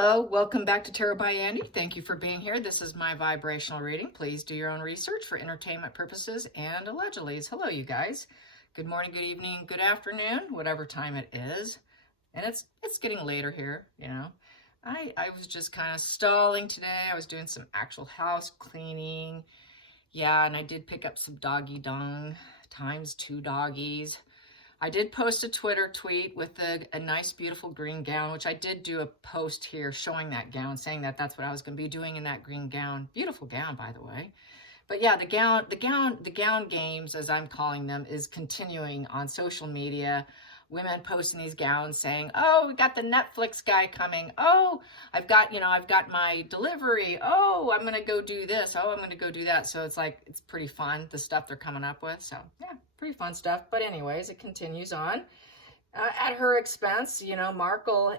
Hello, welcome back to Tarot by Andy. Thank you for being here. This is my vibrational reading. Please do your own research for entertainment purposes and allegedly. Hello, you guys. Good morning, good evening, good afternoon, whatever time it is. And it's getting later here, you know. I was just kind of stalling today. I was doing some actual house cleaning. Yeah, and I did pick up some doggy dung times 2 doggies. I did post a Twitter tweet with a nice, beautiful green gown, which I did do a post here showing that gown, saying that that's what I was going to be doing in that green gown. Beautiful gown, by the way. But yeah, the gown games, as I'm calling them, is continuing on social media. Women posting these gowns saying, oh, we got the Netflix guy coming. Oh, I've got my delivery. Oh, I'm going to go do this. Oh, I'm going to go do that. So it's like, it's pretty fun, the stuff they're coming up with. So yeah, pretty fun stuff. But anyways, it continues on at her expense. You know, Markle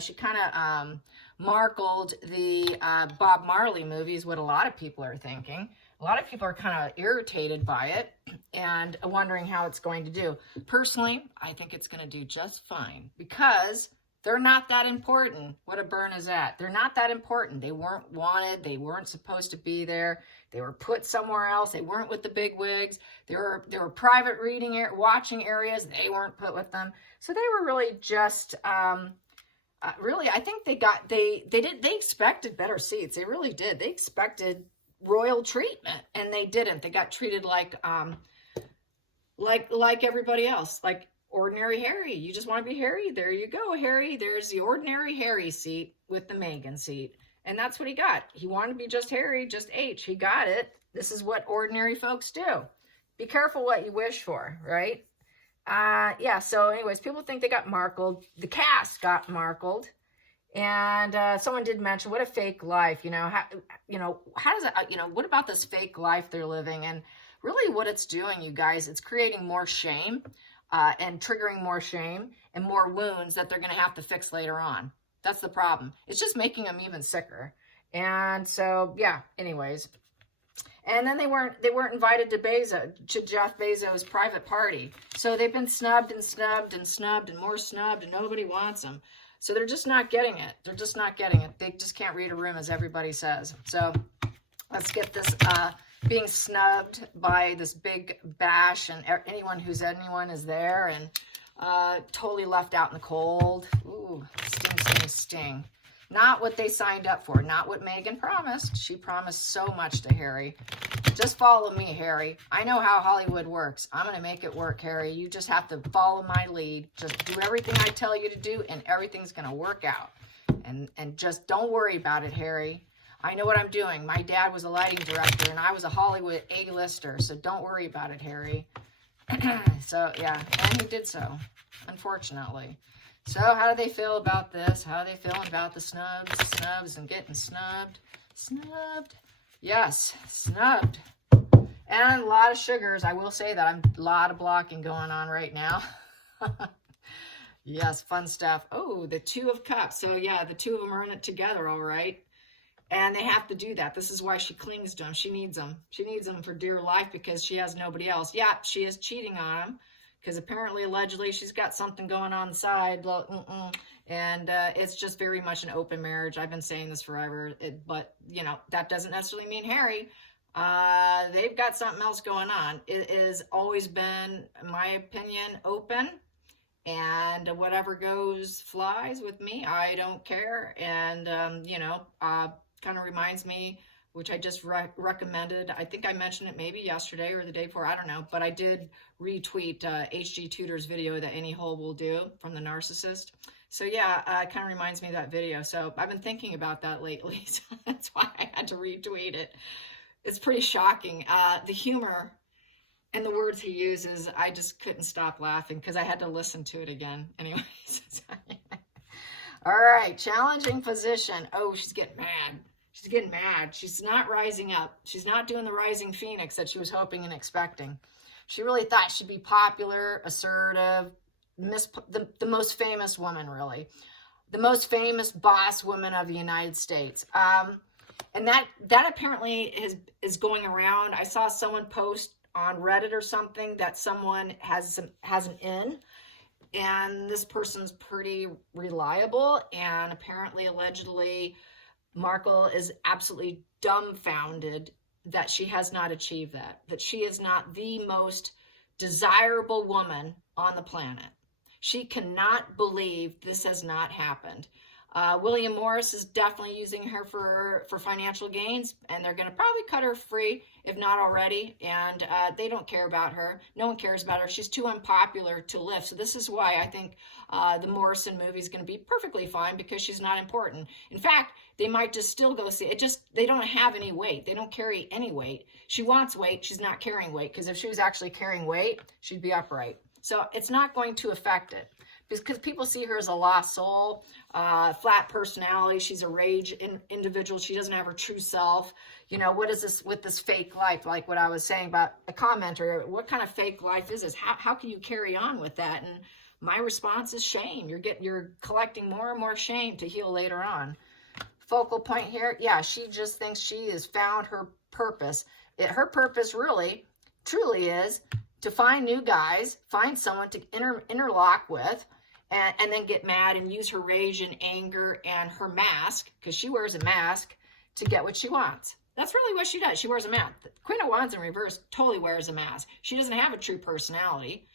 she kind of markled the Bob Marley movies, what a lot of people are thinking. A lot of people are kind of irritated by it and wondering how it's going to do. Personally, I think it's going to do just fine because they're not that important. What a burn is that? They're not that important. They weren't wanted. They weren't supposed to be there. They were put somewhere else. They weren't with the big wigs. There were private watching areas. They weren't put with them. So they were really just, really, I think they expected better seats. They really did. They expected royal treatment, and they didn't. They got treated like everybody else, like ordinary Harry. You just want to be Harry? There you go, Harry. There's the ordinary Harry seat with the Meghan seat. And that's what he got. He wanted to be just Harry, just H. He got it. This is what ordinary folks do. Be careful what you wish for, right? Yeah, so anyways, people think they got markled. The cast got markled. And someone did mention, what a fake life, how does that, what about this fake life they're living? And really what it's doing, you guys, it's creating more shame and triggering more shame and more wounds that they're going to have to fix later on. That's the problem. It's just making them even sicker. And so, yeah, anyways. And then they weren't invited to Jeff Bezos' private party. So they've been snubbed and snubbed and snubbed and more snubbed, and nobody wants them. So they're just not getting it. They're just not getting it. They just can't read a room, as everybody says. So let's get this being snubbed by this big bash, and anyone is there, and totally left out in the cold. Ooh, sting, sting, sting. Not what they signed up for. Not what Meghan promised. She promised so much to Harry. Just follow me, Harry. I know how Hollywood works. I'm going to make it work, Harry. You just have to follow my lead. Just do everything I tell you to do, and everything's going to work out. And just don't worry about it, Harry. I know what I'm doing. My dad was a lighting director, and I was a Hollywood A-lister, so don't worry about it, Harry. So, yeah, and he did so, unfortunately. So how do they feel about this? How are they feeling about the snubs and getting snubbed? Snubbed. Yes, snubbed. And a lot of sugars. I will say that a lot of blocking going on right now. Yes, fun stuff. Oh, the 2 of Cups. So yeah, the 2 of them are in it together, all right. And they have to do that. This is why she clings to them. She needs them. She needs them for dear life because she has nobody else. Yeah, she is cheating on him. Because apparently, allegedly, she's got something going on the side. And it's just very much an open marriage. I've been saying this forever. But, that doesn't necessarily mean Harry. They've got something else going on. It has always been, in my opinion, open. And whatever goes flies with me. I don't care. And, kind of reminds me, which I just recommended. I think I mentioned it maybe yesterday or the day before. I don't know. But I did retweet HG Tudor's video that any hole will do from the narcissist. So yeah, it kind of reminds me of that video. So I've been thinking about that lately. So that's why I had to retweet it. It's pretty shocking. The humor and the words he uses, I just couldn't stop laughing because I had to listen to it again. Anyways. All right, challenging position. Oh, she's getting mad. She's getting mad. She's not rising up. She's not doing the rising phoenix that she was hoping and expecting. She really thought she'd be popular, assertive, the most famous woman, really. The most famous boss woman of the United States. And that apparently is going around. I saw someone post on Reddit or something that someone has an in. and this person's pretty reliable, and apparently, allegedly, Markle is absolutely dumbfounded that she has not achieved that she is not the most desirable woman on the planet. She cannot believe this has not happened. William Morris is definitely using her for financial gains, and they're going to probably cut her free, if not already, and they don't care about her. No one cares about her. She's too unpopular to lift. So this is why I think the Morrison movie is going to be perfectly fine, because she's not important. In fact, they might just still go see it. They don't have any weight. They don't carry any weight. She wants weight. She's not carrying weight, because if she was actually carrying weight, she'd be upright. So it's not going to affect it, because people see her as a lost soul, flat personality. She's a rage individual. She doesn't have her true self. You know, what is this with this fake life? Like what I was saying about a commenter, what kind of fake life is this? How can you carry on with that? And my response is shame. You're collecting more and more shame to heal later on. Focal point here, yeah, she just thinks she has found her purpose. Her purpose really, truly is to find new guys, find someone to interlock with, and then get mad and use her rage and anger and her mask, because she wears a mask, to get what she wants. That's really what she does. She wears a mask. Queen of Wands in reverse totally wears a mask. She doesn't have a true personality.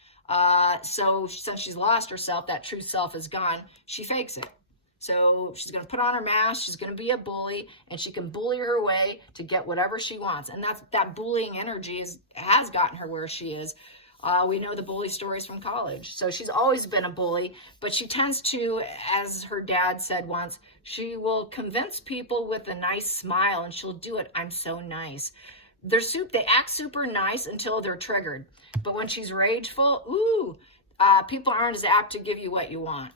So since she's lost herself, that true self is gone, she fakes it. So she's going to put on her mask, she's going to be a bully, and she can bully her way to get whatever she wants. And that bullying energy has gotten her where she is. We know the bully stories from college. So she's always been a bully, but she tends to, as her dad said once, she will convince people with a nice smile, and she'll do it. I'm so nice. They act super nice until they're triggered. But when she's rageful, people aren't as apt to give you what you want.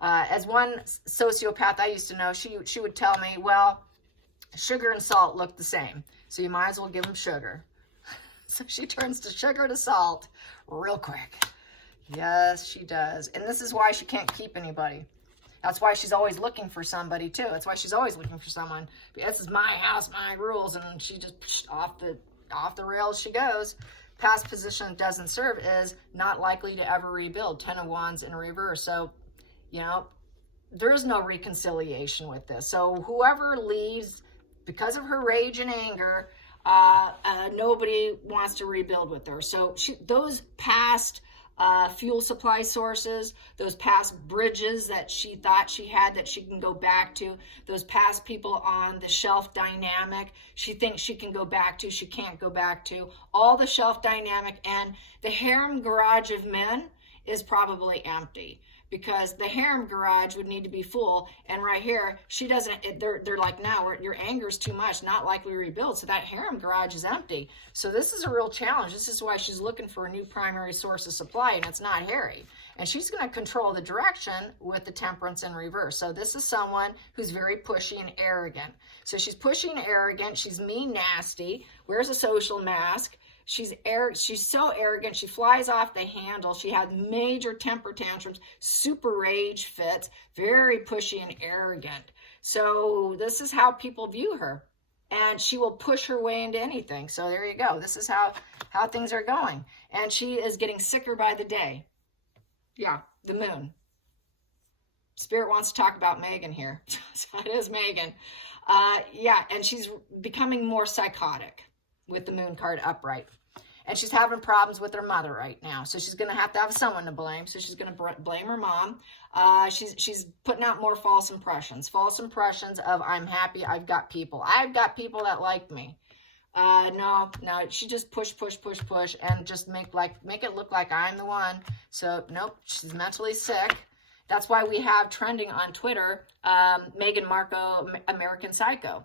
As one sociopath I used to know, she would tell me, well, sugar and salt look the same, so you might as well give them sugar. So she turns to sugar to salt real quick. Yes, she does. And this is why she can't keep anybody. That's why she's always looking for somebody, too. That's why she's always looking for someone. This is my house, my rules, and she just off the rails she goes. Past position doesn't serve is not likely to ever rebuild. 10 of Wands in reverse. So, you know, there is no reconciliation with this. So whoever leaves because of her rage and anger, nobody wants to rebuild with her. So those past fuel supply sources, those past bridges that she thought she had that she can go back to, those past people on the shelf dynamic she thinks she can go back to, she can't go back to, all the shelf dynamic, and the harem garage of men is probably empty, because the harem garage would need to be full. And right here, she doesn't, they're like, no, your anger's too much, not likely to rebuild. So that harem garage is empty. So this is a real challenge. This is why she's looking for a new primary source of supply, and it's not Harry. And she's going to control the direction with the Temperance in reverse. So this is someone who's very pushy and arrogant. So she's pushy and arrogant. She's mean, nasty, wears a social mask. She's so arrogant. She flies off the handle. She has major temper tantrums, super rage fits, very pushy and arrogant. So this is how people view her, and she will push her way into anything. So there you go. This is how things are going. And she is getting sicker by the day. Yeah, the moon. Spirit wants to talk about Megan here. So it is Megan. Yeah, and she's becoming more psychotic with the moon card upright. And she's having problems with her mother right now. So she's going to have someone to blame. So she's going to blame her mom. She's putting out more false impressions. False impressions of, I'm happy, I've got people. I've got people that like me. No, she just push, and just make it look like I'm the one. So nope, she's mentally sick. That's why we have trending on Twitter, Meghan Markle, American Psycho.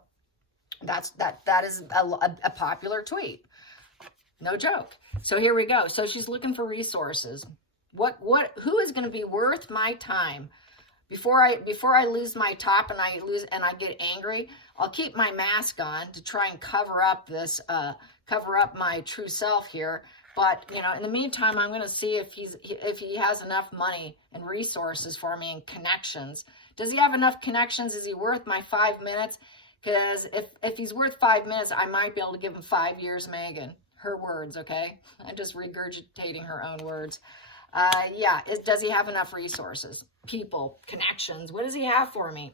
That is a popular tweet. No joke. So here we go. So she's looking for resources. Who is going to be worth my time? Before I lose my top and I get angry, I'll keep my mask on to try and cover up my true self here. But, you know, in the meantime, I'm going to see if he has enough money and resources for me and connections. Does he have enough connections? Is he worth my 5 minutes? Because if he's worth 5 minutes, I might be able to give him 5 years, Megan. Her words, okay? I'm just regurgitating her own words. Yeah, does he have enough resources? People, connections. What does he have for me?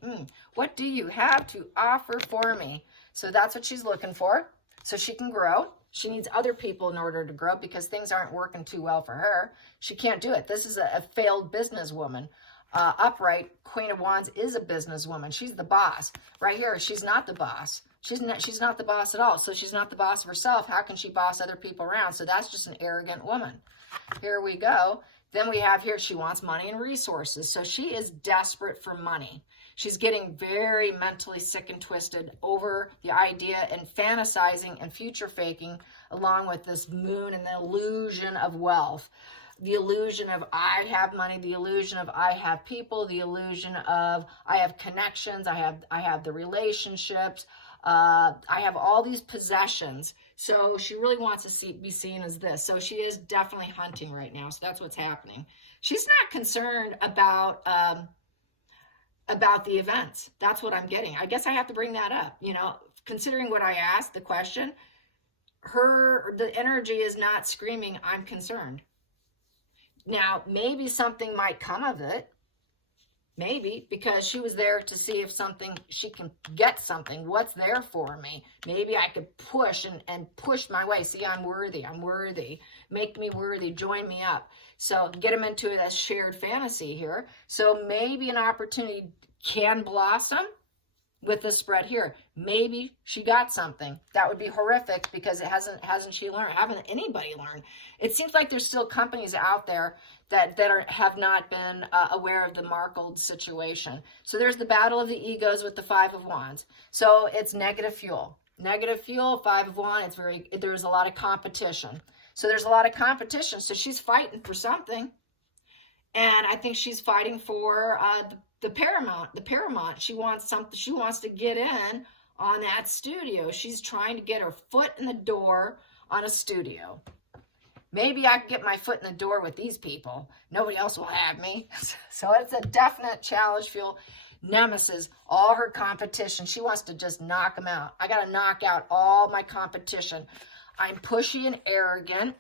What do you have to offer for me? So that's what she's looking for, so she can grow. She needs other people in order to grow because things aren't working too well for her. She can't do it. This is a failed businesswoman. Upright, Queen of Wands is a businesswoman. She's the boss. Right here, she's not the boss. She's not the boss at all. So she's not the boss of herself. How can she boss other people around? So that's just an arrogant woman. Here we go. Then we have here, she wants money and resources. So she is desperate for money. She's getting very mentally sick and twisted over the idea and fantasizing and future faking along with this moon and the illusion of wealth. The illusion of I have money, the illusion of I have people, the illusion of I have connections, I have the relationships, I have all these possessions. So she really wants to be seen as this. So she is definitely hunting right now. So that's what's happening. She's not concerned about the events. That's what I'm getting. I guess I have to bring that up. You know, considering what I asked, the question, the energy is not screaming, I'm concerned. Now, maybe something might come of it. Maybe, because she was there to see if she can get something. What's there for me? Maybe I could push and push my way. See, I'm worthy. I'm worthy. Make me worthy. Join me up. So get them into that shared fantasy here. So maybe an opportunity can blossom with this spread here. Maybe she got something. That would be horrific because it hasn't she learned? Haven't anybody learned? It seems like there's still companies out there that have not been aware of the Markle situation. So there's the battle of the egos with the Five of Wands. So it's negative fuel. Negative fuel, Five of Wands, there's a lot of competition. So there's a lot of competition. So she's fighting for something. And I think she's fighting for the Paramount. She wants something. She wants to get in on that studio. She's trying to get her foot in the door on a studio. Maybe I can get my foot in the door with these people. Nobody else will have me. So it's a definite challenge fuel. Nemesis, all her competition. She wants to just knock them out. I got to knock out all my competition. I'm pushy and arrogant,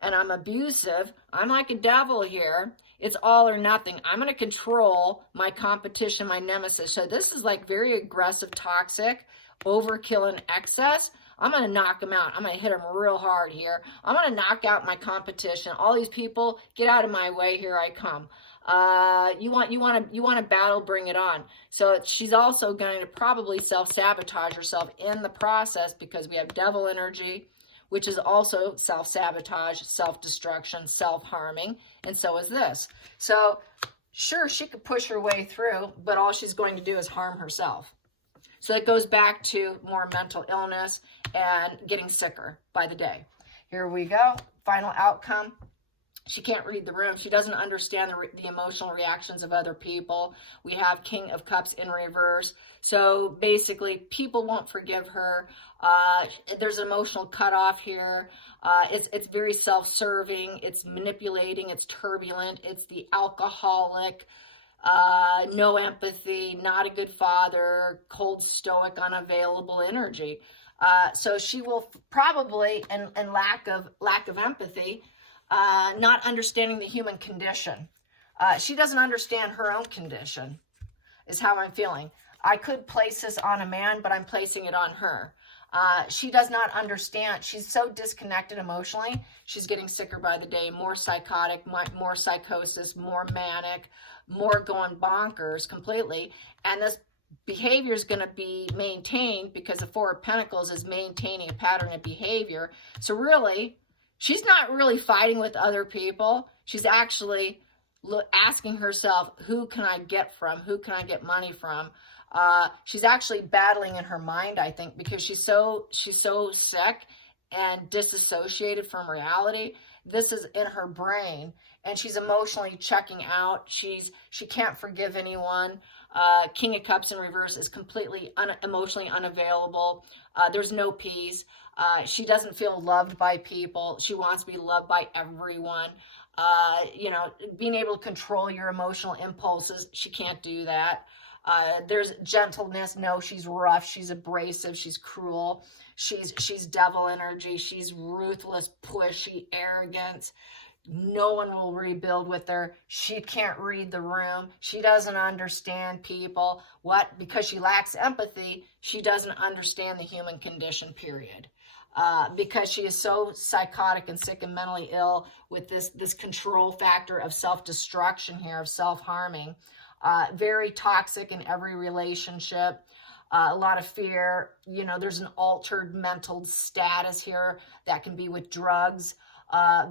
and I'm abusive. I'm like a devil here. It's all or nothing. I'm going to control my competition, my nemesis. So this is like very aggressive, toxic, overkill and excess. I'm going to knock them out. I'm going to hit them real hard here. I'm going to knock out my competition. All these people, get out of my way. Here I come. You want to battle, bring it on. So she's also going to probably self-sabotage herself in the process because we have devil energy, which is also self-sabotage, self-destruction, self-harming, and so is this. So sure, she could push her way through, but all she's going to do is harm herself. So it goes back to more mental illness and getting sicker by the day. Here we go. Final outcome. She can't read the room. She doesn't understand the emotional reactions of other people. We have King of Cups in reverse. So basically, people won't forgive her. There's an emotional cutoff here. It's very self-serving. It's manipulating. It's turbulent. It's the alcoholic. No empathy, not a good father, cold, stoic, unavailable energy. So she will probably, and lack of empathy, not understanding the human condition. She doesn't understand her own condition, is how I'm feeling. I could place this on a man, but I'm placing it on her. She does not understand. She's so disconnected emotionally. She's getting sicker by the day, more psychotic, more psychosis, more manic, more going bonkers completely. And this behavior is going to be maintained because the Four of Pentacles is maintaining a pattern of behavior. So really, she's not really fighting with other people. She's actually asking herself, who can I get from? Who can I get money from? She's actually battling in her mind, I think, because she's so sick and disassociated from reality. This is in her brain, and she's emotionally checking out. She can't forgive anyone. King of Cups in reverse is completely emotionally unavailable. There's no peace. She doesn't feel loved by people. She wants to be loved by everyone. Being able to control your emotional impulses, she can't do that. There's gentleness. No, she's rough. She's abrasive. She's cruel. She's devil energy. She's ruthless, pushy, arrogant. No one will rebuild with her. She can't read the room. She doesn't understand people. What? Because she lacks empathy, she doesn't understand the human condition, period. Because she is so psychotic and sick and mentally ill with this control factor of self-destruction here, of self-harming. Very toxic in every relationship. A lot of fear. You know, there's an altered mental status here that can be with drugs.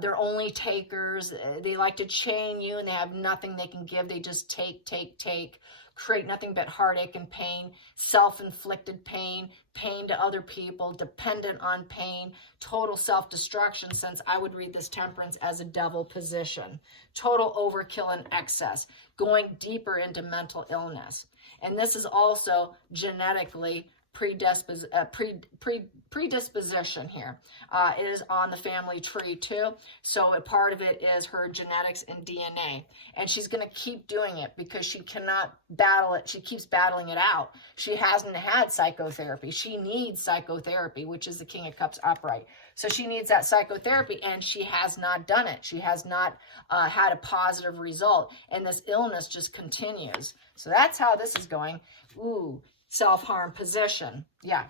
They're only takers. They like to chain you, and they have nothing they can give. They just take, create nothing but heartache and pain, self-inflicted pain, pain to other people, dependent on pain, total self-destruction, since I would read this temperance as a devil position. Total overkill and excess, going deeper into mental illness. And this is also genetically predisposition here. It is on the family tree too. So a part of it is her genetics and DNA. And she's going to keep doing it because she cannot battle it. She keeps battling it out. She hasn't had psychotherapy. She needs psychotherapy, which is the King of Cups upright. So she needs that psychotherapy, and she has not done it. She has not had a positive result. And this illness just continues. So that's how this is going. Ooh. Self-harm position. Yeah.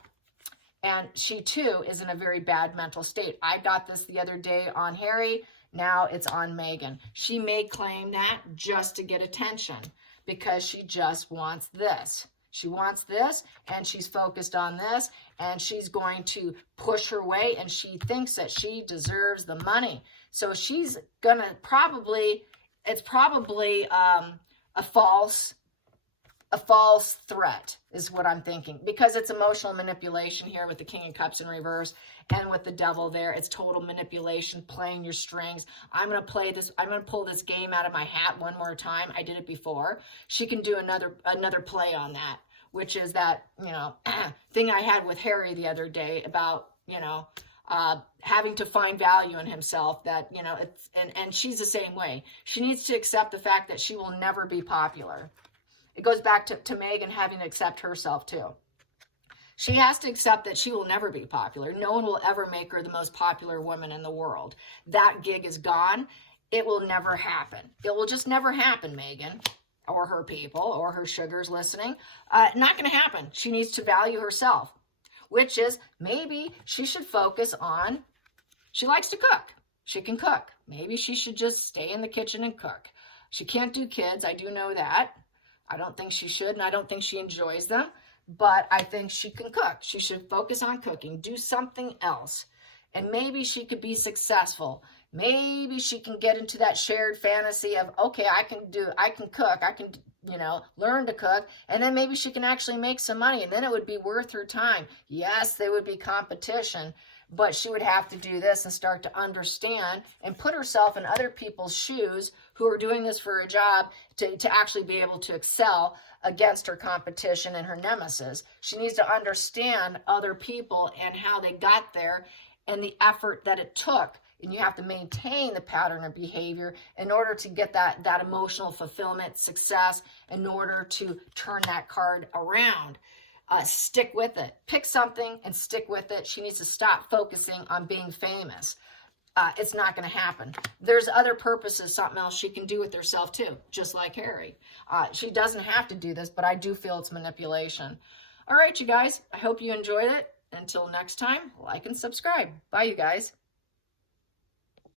And she too is in a very bad mental state. I got this the other day on Harry. Now it's on Meghan. She may claim that just to get attention because she just wants this. She wants this, and she's focused on this, and she's going to push her way, and she thinks that she deserves the money. So she's going to it's probably a false threat is what I'm thinking, because it's emotional manipulation here with the King of Cups in reverse and with the devil there. It's total manipulation, playing your strings. I'm going to play this. I'm going to pull this game out of my hat one more time. I did it before. She can do another play on that, which is that, you know, thing I had with Harry the other day about, you know, having to find value in himself, that, you know, it's, and she's the same way. She needs to accept the fact that she will never be popular. It goes back to Meghan having to accept herself too. She has to accept that she will never be popular. No one will ever make her the most popular woman in the world. That gig is gone. It will never happen. It will just never happen, Meghan, or her people, or her sugars listening. Not going to happen. She needs to value herself, which is maybe she should focus on, she likes to cook. She can cook. Maybe she should just stay in the kitchen and cook. She can't do kids. I do know that. I don't think she should, and I don't think she enjoys them, but I think she can cook. She should focus on cooking, do something else, and maybe she could be successful. Maybe she can get into that shared fantasy of, okay, I can cook, I can, you know, learn to cook, and then maybe she can actually make some money, and then it would be worth her time. Yes, there would be competition, but she would have to do this and start to understand and put herself in other people's shoes who are doing this for a job to actually be able to excel against her competition and her nemesis. She needs to understand other people and how they got there and the effort that it took. And you have to maintain the pattern of behavior in order to get that emotional fulfillment, success, in order to turn that card around. Stick with it. Pick something and stick with it. She needs to stop focusing on being famous. It's not going to happen. There's other purposes, something else she can do with herself too, just like Harry. She doesn't have to do this, but I do feel it's manipulation. All right, you guys, I hope you enjoyed it. Until next time, like and subscribe. Bye, you guys.